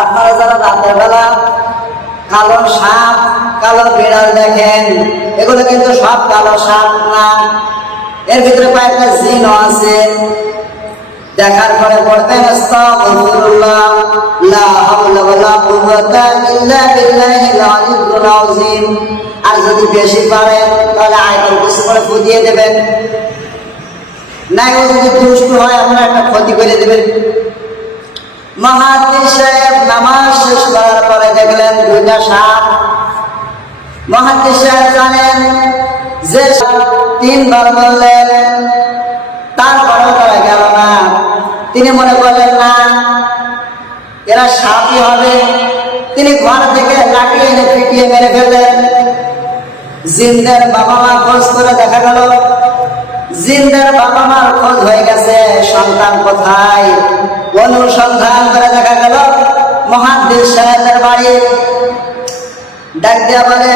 আপনারা যারা রাতের বেলা কালো সাপ কালো বিড়াল দেখেন, এগুলো কিন্তু সব কালো সাপ না। এর ভিতরে কয়েকটা জিনও আছে। দেখার পরে বলবেন আস্তাগফিরুল্লাহ আর যদি বেশি পারেন, তাহলে আয়াতুল কুরসি করে ফুদিয়ে দেবেন। ও যদি দুষ্ট হয়, আপনার একটা ক্ষতি করে দেবেন। মহাদিস সাহেব নামাজ শেষ করার পরে দেখলেন দুইটা সাপ। মহাদিস সাহেব জানেন যে তিনবার বললেন, তারপরেও তারা গেল না। তিনি মনে করলেন, না, এরা সাপই হবে। তিনি ঘর থেকে লাঠি এনে পিটিয়ে মেরে ফেললেন। জিন্দের বাবা মা খোঁজ করে দেখা গেল, জিন্দের বাবা মার খোঁজ হয়ে গেছে, সন্তান কোথায়? অনুসন্ধান করে দেখা গেল মহাদ্দেশ সাহেবের বাড়ি। ডাক দেওয়া বলে,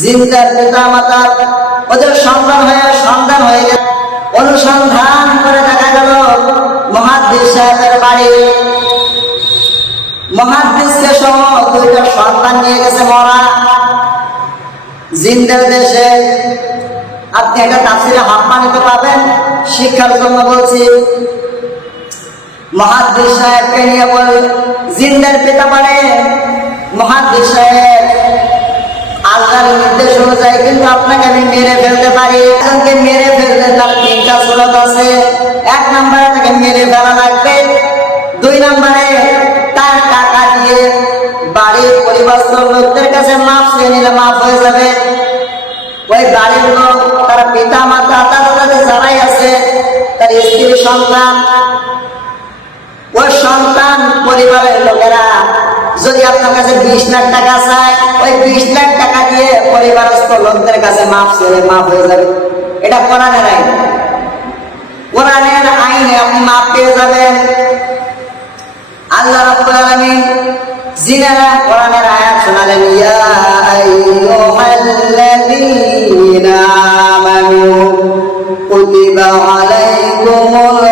জিন্দার পিতা মাতা ওদের সন্তান হয়ে সন্তান হয়ে গেল। অনুসন্ধান করে দেখা গেল মহাদ্দেশ সাহেবের বাড়ি। মহাদ্দেশকে সহ দুইটা সন্তান নিয়ে গেছে মরা। জিন্দার দেশে, আপনি একটা তাফসিরে হাম্মানিতে পাবেন শিক্ষার জন্য বলছি মহাদ্দেশ সাহেবকে নিয়ে বল, জিন্দার পিতা মানে মহাদ্দেশ সাহেব। আল্লাহর নির্দেশ অনুযায়ী কিন্তু আপনাকে আমি মেরে ফেলতে পারি। একজনকে মেরে ফেলতে তার তিনটা সুরত আছে। এক নম্বরে তাকে মেরে ফেলা লাগবে। দুই নম্বরে তার টাকা দিয়ে বাড়ির পরিবারস্থ লোকদের কাছে মাফ চেয়ে নিলে মাফ হয়ে যাবে। ওই বাড়ির লোক, তার পিতা মাতা দাদি যারাই আছে, তার স্ত্রী সন্তান ওই সন্তান পরিবারের লোকেরা যদি আপনার কাছে বিশ লাখ টাকা চায়, ওই বিশ লাখ টাকা দিয়ে পরিবারস্থ লোকদের কাছে মাফ ছেড়ে মাফ হয়ে যাবে। এটা কোরআনের আইন। কোরআনের আইনে আপনি মাফ পেয়ে যাবেন। আল্লাহ রাব্বুল আলামিন জিনারা কোরআনের আয়াত শোনালেন, ইয়া আইয়ুহাল্লাযীনা আমানু কুতিবা আলাইকুমুল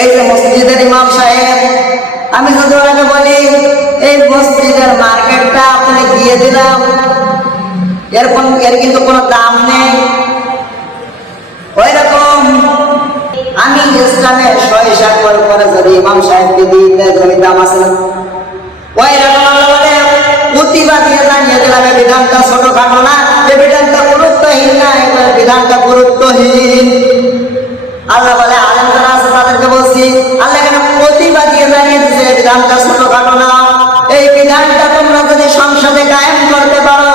এই যে মসজিদের ইমাম সাহেব, আমি যদি ওনাকে বলি, এই মসজিদের মার্কেটটা আপনি দিয়ে দিলাম। এর কোন এর কিন্তু কোনো দাম নেই। ওই রকম আমি ইসলামের সহিসার করে যদি ইমাম সাহেবকে দিই জমি দাম আছে ওই রকম দিয়ে জানিয়ে দিলাম এই বিধানটা ছোট খাটো না এই বিধানটা গুরুত্বহীন না এবার বিধানটা গুরুত্বহীন। আল্লাহ বলে তাদেরকে বলছি, আল্লাহ এখানে প্রতিভা জানিয়ে দিচ্ছে এই বিধানটা ছোট ঘটনা এই বিধানটা তোমরা যদি সংসদে কায়েম করতে পারো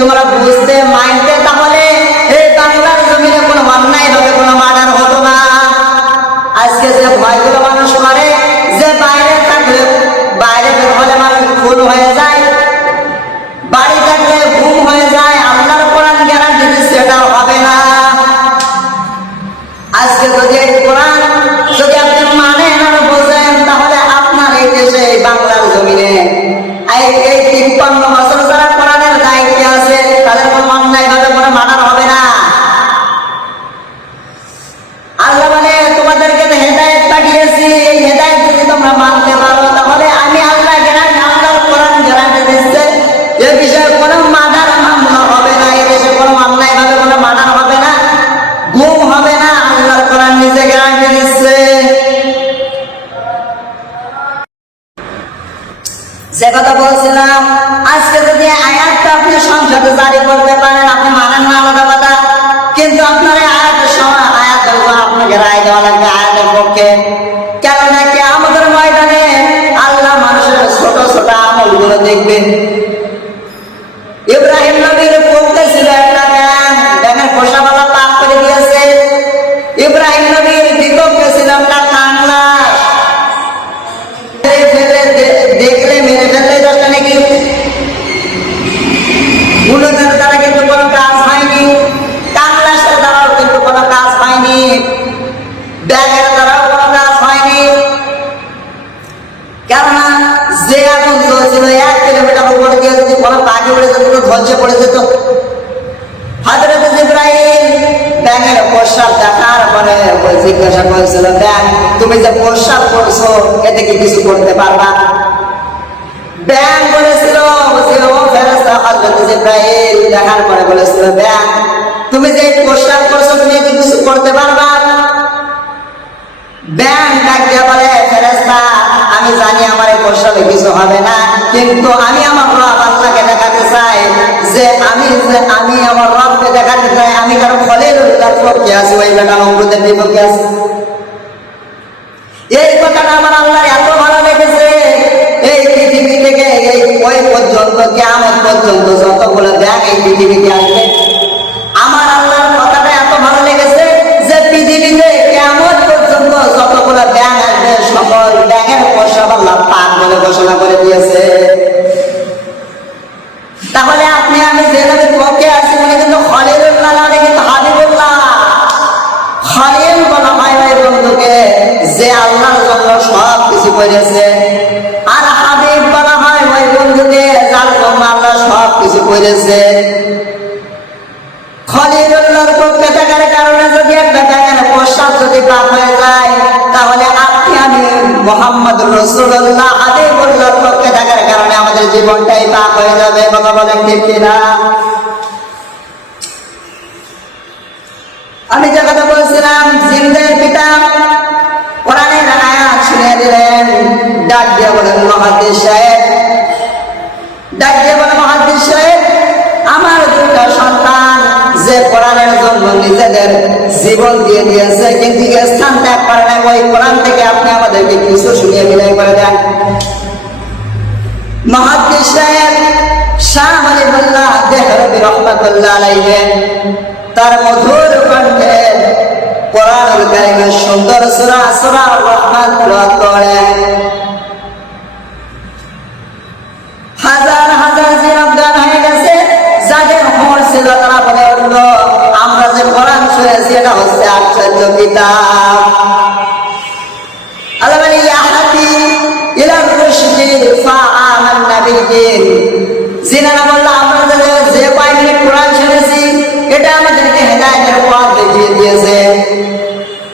তোমরা বুঝতে মানতে কথা বলছিলাম, আজকে যদি আয়াতটা আপনি সংসদে জারি করতে পারেন, আপনি মানেন না আলাদা কথা। কিন্তু আপনার আয়াতের সময় আয়াত আপনাকে রায় দেওয়া লাগবে আয়াতের পক্ষে। কেননা কি আমাদের ময়দানে আল্লাহ মানুষের ছোট ছোট আমলগুলো দেখবেন প্রস্রাব দেখার পরে জিজ্ঞাসা করেছিল ব্যাং তুমি যে প্রস্রাব করছ এতে কি কিছু করতে পারবা? ব্যাং জিব্রাইল। দেখার পরে বলেছিল ব্যাং তুমি যে প্রস্রাব করছ তুমি কিছু করতে পারবা? ব্যাং বলে, ফেরেশতা, আমি জানি আমার প্রস্রাবে কিছু হবে না, কিন্তু আমি আমার রব আল্লাহকে দেখাতে চাই যে আমি আমি আমার রবকে দেখাতে চাই আমি কারও ওই এই আমার আল্লাহর এত ভালো লেগেছে এই পৃথিবী থেকে এই ওই পর্যন্ত কেমন পর্যন্ত যতগুলো ব্যাগ এই পৃথিবীতে আসবে, আমার আল্লাহর কথাটা এত ভালো লেগেছে যে পৃথিবীতে কেমন পর্যন্ত যতগুলো ব্যাগ আসবে, সকল ব্যাগের আল্লাহ পাক বলে ঘোষণা করে দিয়েছে। তাহলে আপনি আমি যেভাবে পক্ষে আছি উনি কিন্তু খলিলুল্লাহ না উনি কিন্তু হাবিবুল্লাহ খলিল বলা হয় বন্ধুকে যে আল্লাহর জন্য সব কিছু করেছে, আর হাবিব বলা হয়, ওই বন্ধুকে যার জন্য আল্লাহ সব কিছু করেছে কারণে আমাদের জীবনটাই পাপ হয়ে যাবে। কথা বলেন ঠিক কিনা? ডাক দিয়ে বলেন মহাদিস সাহেব বলেন মহাদিস সাহেব, আমার দুটো সন্তান যে কোরআনের জন্য নিজেদের জীবন দিয়ে দিয়েছে, কিন্তু স্থান ত্যাগ করে ওই কোরআন থেকে আপনি আমাদেরকে কিছু শুনিয়ে বিদায় করে দেন। মহাদিস সাহেব শাহ আলিবুল্লাহ দেহরবি রহমতুল্লাহ তার মধুর কণ্ঠে কারিমের সুন্দর সূরা সূরা রহমান তেলাওয়াত আশ্চর্য কিতাব আল্লাহ বলে ইয়াহাদি ইলা রুশদি ফা ফাআমান্না বিহি জিনারা বলল, আমরা যে বাইবেলের কোরআন শুনেছি, এটা আমাদেরকে হেদায়েতের পথ দেখিয়ে দিয়েছে।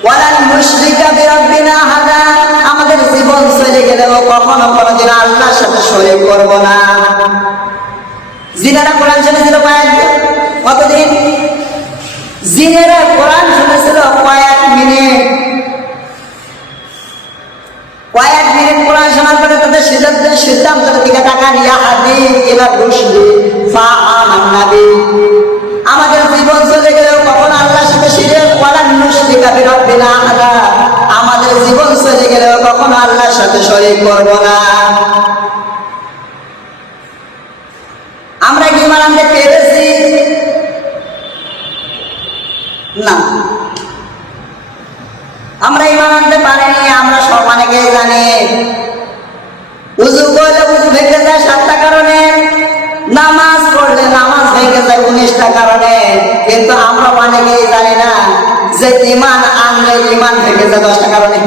ওয়ালান মুশরিকা বিরাব্বিনা হাদা, আমাদের জীবন চলে গেলেও কখনো কোনোদিন আল্লাহর সাথে শরীক করব না। জিনারা কোরআন শুনেছিল কয়েকদিন কতদিন? জিনেরা কোরআন শুনেছিল কয়েক মিনিট। কয়েক মিনিট কোরআন শোনার পরে তাদের দিকে রুশদি ফাআমান্না বি আমাদের জীবন চলে গেলেও কখন আল্লাহর সাথে নুশরিকা বিরাব্বিনা আহাদা আমাদের জীবন চলে কখনো সাথে শরীক করব না। আমরা কি আনতে না। আমরা ইমান আনতে পারিনি, আমরা সব অনেকে জানি। উজু করলে উজু ভেঙে যায় সাতটা কারণে, নামাজ পড়লে নামাজ ভেঙে যায় উনিশটা কারণে। কিন্তু আমরা অনেকেই জানি না যে ইমান আনলে ইমান ভেঙে যায় দশটা কারণে।